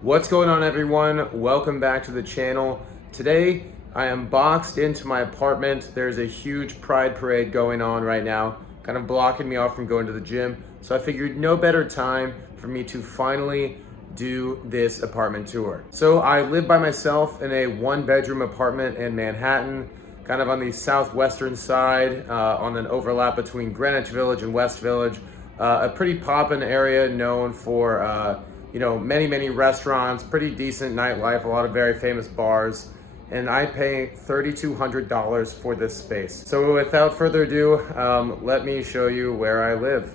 What's going on, everyone? Welcome back to the channel. Today I am boxed into my apartment. There's a huge pride parade going on right now, kind of blocking me off from going to the gym. So I figured no better time for me to finally do this apartment tour. So I live by myself in a 1-bedroom apartment in Manhattan, kind of on the southwestern side, on an overlap between Greenwich Village and West Village. A pretty poppin' area known for many restaurants, pretty decent nightlife, a lot of very famous bars, and I pay $3,200 for this space. So without further ado, let me show you where I live.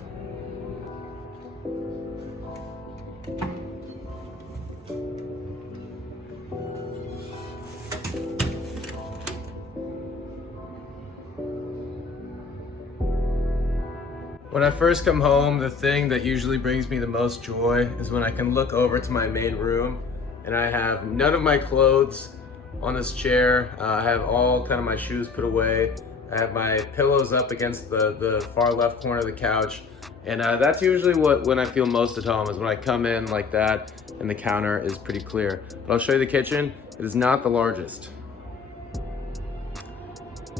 When I first come home, the thing that usually brings me the most joy is when I can look over to my main room and I have none of my clothes on this chair. I have all kind of my shoes put away. I have my pillows up against the far left corner of the couch. And that's usually when I feel most at home, is when I come in like that and the counter is pretty clear. But I'll show you the kitchen. It is not the largest.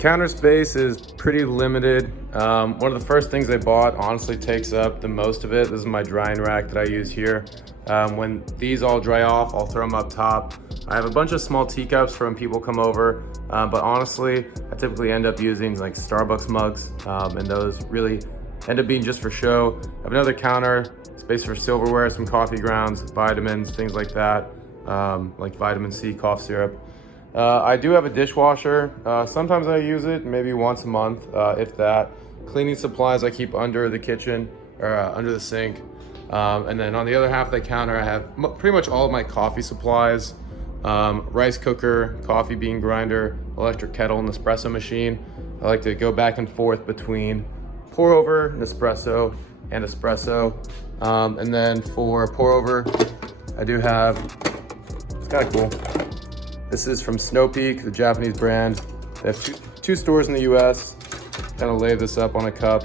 Counter space is pretty limited. One of the first things I bought honestly takes up the most of it. This is my drying rack that I use here. When these all dry off, I'll throw them up top. I have a bunch of small teacups for when people come over, but honestly, I typically end up using like Starbucks mugs, and those really end up being just for show. I have another counter, space for silverware, some coffee grounds, vitamins, things like that, like vitamin C, cough syrup. I do have a dishwasher. Sometimes I use it maybe once a month, if that. Cleaning supplies I keep under the kitchen, or under the sink. And then on the other half of the counter, I have pretty much all of my coffee supplies. Rice cooker, coffee bean grinder, electric kettle, and espresso machine. I like to go back and forth between pour over, Nespresso, and espresso. And then for pour over, I do have, it's kind of cool. This is from Snow Peak, the Japanese brand. They have two stores in the US. Kind of lay this up on a cup.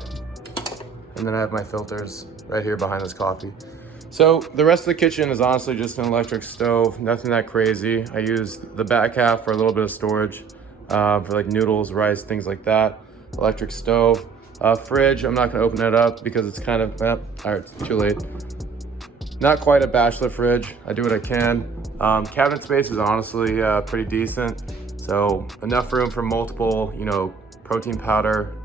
And then I have my filters right here behind this coffee. So the rest of the kitchen is honestly just an electric stove, nothing that crazy. I use the back half for a little bit of storage, for like noodles, rice, things like that. Electric stove. Fridge, I'm not gonna open it up because it's kind of, all right, too late. Not quite a bachelor fridge. I do what I can. Cabinet space is honestly pretty decent. So enough room for multiple, protein powder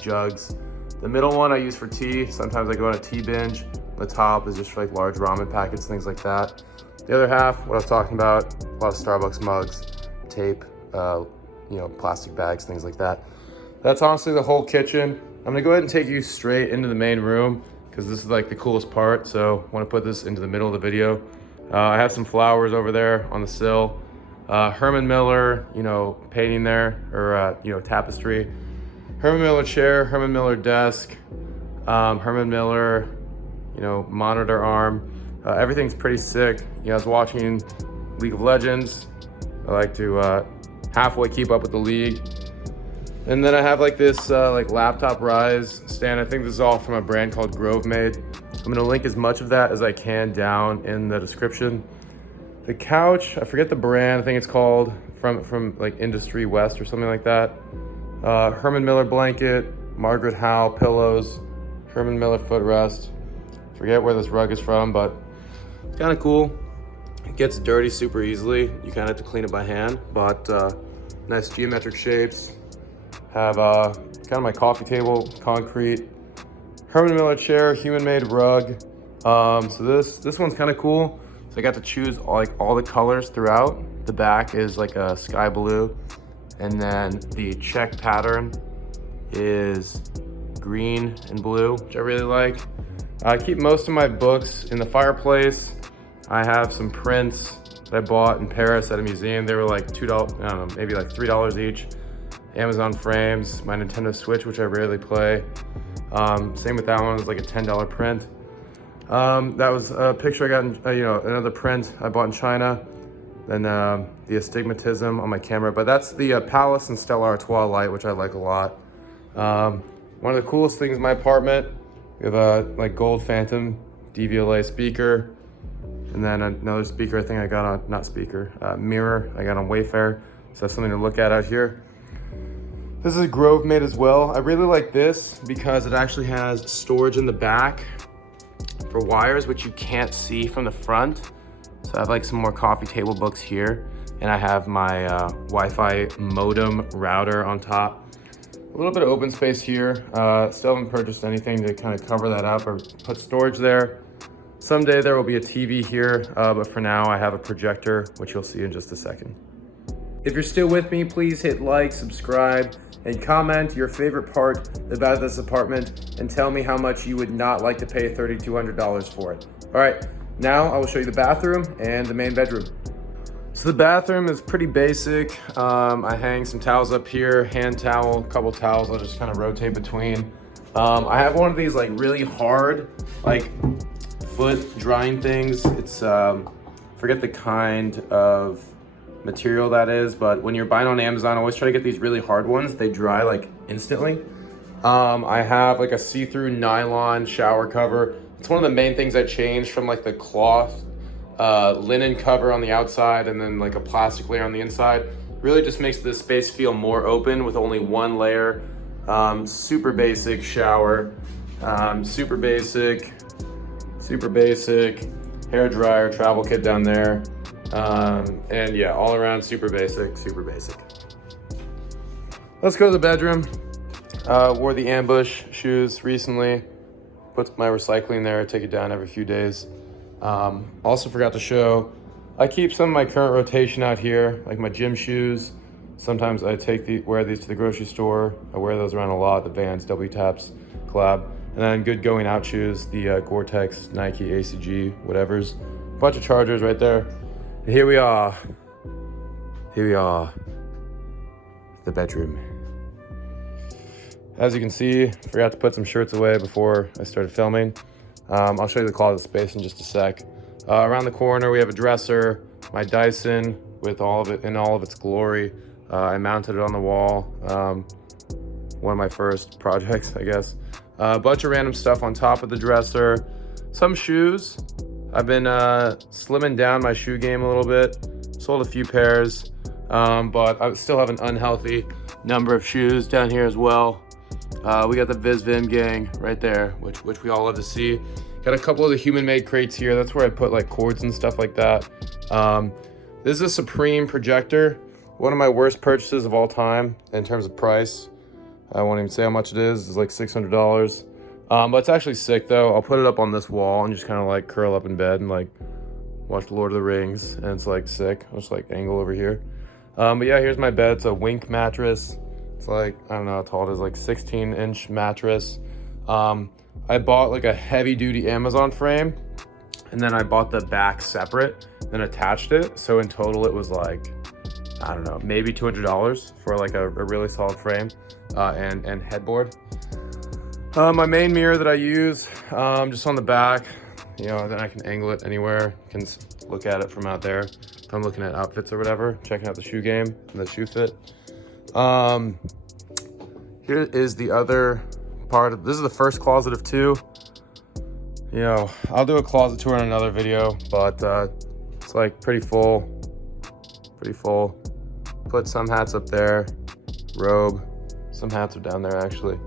jugs. The middle one I use for tea. Sometimes I go on a tea binge. The top is just for like large ramen packets, things like that. The other half, what I was talking about, a lot of Starbucks mugs, tape, plastic bags, things like that. That's honestly the whole kitchen. I'm gonna go ahead and take you straight into the main room because this is like the coolest part. So I want to put this into the middle of the video. I have some flowers over there on the sill. Herman Miller, painting there, or tapestry. Herman Miller chair, Herman Miller desk, Herman Miller, monitor arm. Everything's pretty sick. I was watching League of Legends. I like to halfway keep up with the league. And then I have like this like laptop rise stand. I think this is all from a brand called Grovemade. I'm gonna link as much of that as I can down in the description. The couch, I forget the brand. I think it's called from like Industry West or something like that. Herman Miller blanket, Margaret Howe pillows, Herman Miller footrest. Forget where this rug is from, but it's kind of cool. It gets dirty super easily. You kind of have to clean it by hand, but nice geometric shapes. Have kind of my coffee table, concrete. Herman Miller chair, human-made rug. So this one's kind of cool. So I got to choose all the colors throughout. The back is like a sky blue, and then the check pattern is green and blue, which I really like. I keep most of my books in the fireplace. I have some prints that I bought in Paris at a museum. They were like $2, I don't know, maybe like $3 each. Amazon frames, my Nintendo Switch, which I rarely play. Same with that one, it was like a $10 print. That was a picture I got in, another print I bought in China. Then the astigmatism on my camera, but that's the Palace and Stella Artois light, which I like a lot. One of the coolest things in my apartment, we have a like gold Phantom Devialet speaker. And then another speaker I think I got on, not speaker, mirror I got on Wayfair. So that's something to look at out here. This is a Grovemade as well. I really like this because it actually has storage in the back for wires, which you can't see from the front. So I have like some more coffee table books here. And I have my Wi-Fi modem router on top. A little bit of open space here. Still haven't purchased anything to kind of cover that up or put storage there. Someday there will be a TV here, but for now I have a projector, which you'll see in just a second. If you're still with me, please hit like, subscribe, and comment your favorite part about this apartment and tell me how much you would not like to pay $3,200 for it. All right, now I will show you the bathroom and the main bedroom. So the bathroom is pretty basic. I hang some towels up here, hand towel, a couple towels I'll just kind of rotate between. I have one of these like really hard, like foot drying things. It's, forget the kind of material that is, but when you're buying on Amazon, I always try to get these really hard ones. They dry like instantly. I have like a see-through nylon shower cover. It's one of the main things I changed from like the cloth linen cover on the outside and then like a plastic layer on the inside. Really just makes the space feel more open with only one layer. Super basic shower, super basic hair dryer, travel kit down there. And yeah, all around super basic. Let's go to the bedroom. Wore the ambush shoes recently. Put my recycling there, take it down every few days. Also forgot to show, I keep some of my current rotation out here, like my gym shoes. Sometimes I wear these to the grocery store. I wear those around a lot, the Vans, W-Taps collab. And then good going out shoes, the Gore-Tex, Nike, ACG, whatever's. Bunch of chargers right there. And here we are, the bedroom. As you can see, forgot to put some shirts away before I started filming. I'll show you the closet space in just a sec. Around the corner, we have a dresser, my Dyson with all of it in all of its glory. I mounted it on the wall. One of my first projects, I guess. A bunch of random stuff on top of the dresser. Some shoes. I've been slimming down my shoe game a little bit. Sold a few pairs, but I still have an unhealthy number of shoes down here as well. We got the Vim gang right there, which we all love to see. Got a couple of the human-made crates here. That's where I put like cords and stuff like that. This is a Supreme projector. One of my worst purchases of all time in terms of price. I won't even say how much it is. It's like $600. But it's actually sick though. I'll put it up on this wall and just kind of like curl up in bed and like watch the Lord of the Rings, and it's like sick. I'll just like angle over here. But yeah, here's my bed. It's a Wink mattress. It's like, I don't know how tall it is, like 16-inch mattress. I bought like a heavy duty Amazon frame, and then I bought the back separate, then attached it. So in total it was like, I don't know, maybe $200 for like a really solid frame and headboard. My main mirror that I use, just on the back, you know, then I can angle it anywhere. You can look at it from out there. If I'm looking at outfits or whatever, checking out the shoe game and the shoe fit. Here is the other part. This is the first closet of two. You know, I'll do a closet tour in another video, but it's like pretty full. Put some hats up there, robe. Some hats are down there actually.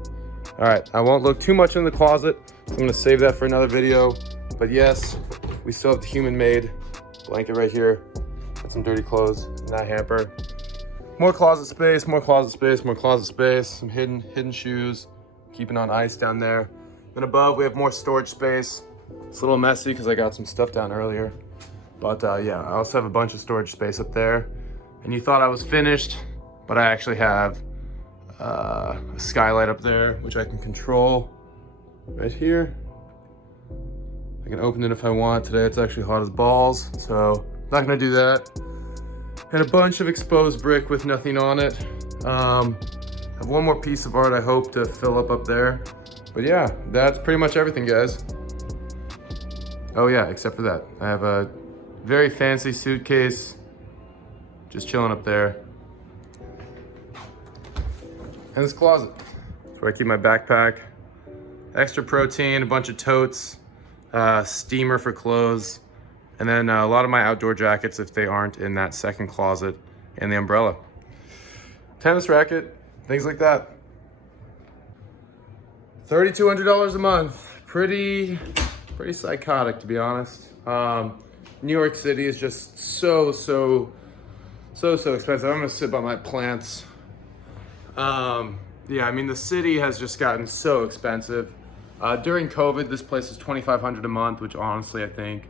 All right, I won't look too much in the closet. So I'm gonna save that for another video. But yes, we still have the human-made blanket right here. Got some dirty clothes in that hamper. More closet space, some hidden shoes, keeping on ice down there. Then above, we have more storage space. It's a little messy because I got some stuff down earlier. But yeah, I also have a bunch of storage space up there. And you thought I was finished, but I actually have a skylight up there, which I can control right here. I can open it if I want. Today it's actually hot as balls, so I'm not gonna do that. And a bunch of exposed brick with nothing on it. I have one more piece of art I hope to fill up there. But yeah, that's pretty much everything, guys. Oh yeah, except for that. I have a very fancy suitcase just chilling up there. And this closet, that's where I keep my backpack. Extra protein, a bunch of totes, steamer for clothes, And then a lot of my outdoor jackets if they aren't in that second closet, and the umbrella. Tennis racket, things like that. $3,200 a month. Pretty psychotic, to be honest. New York City is just so expensive. I'm gonna sit by my plants. Yeah, I mean, the city has just gotten so expensive. During COVID, this place was $2,500 a month, which honestly, I think,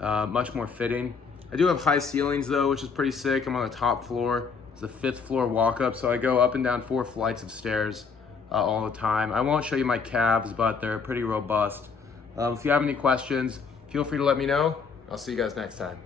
much more fitting. I do have high ceilings though, which is pretty sick. I'm on the top floor. It's a 5th floor walk up, so I go up and down 4 flights of stairs all the time. I won't show you my calves, but they're pretty robust. If you have any questions, feel free to let me know. I'll see you guys next time.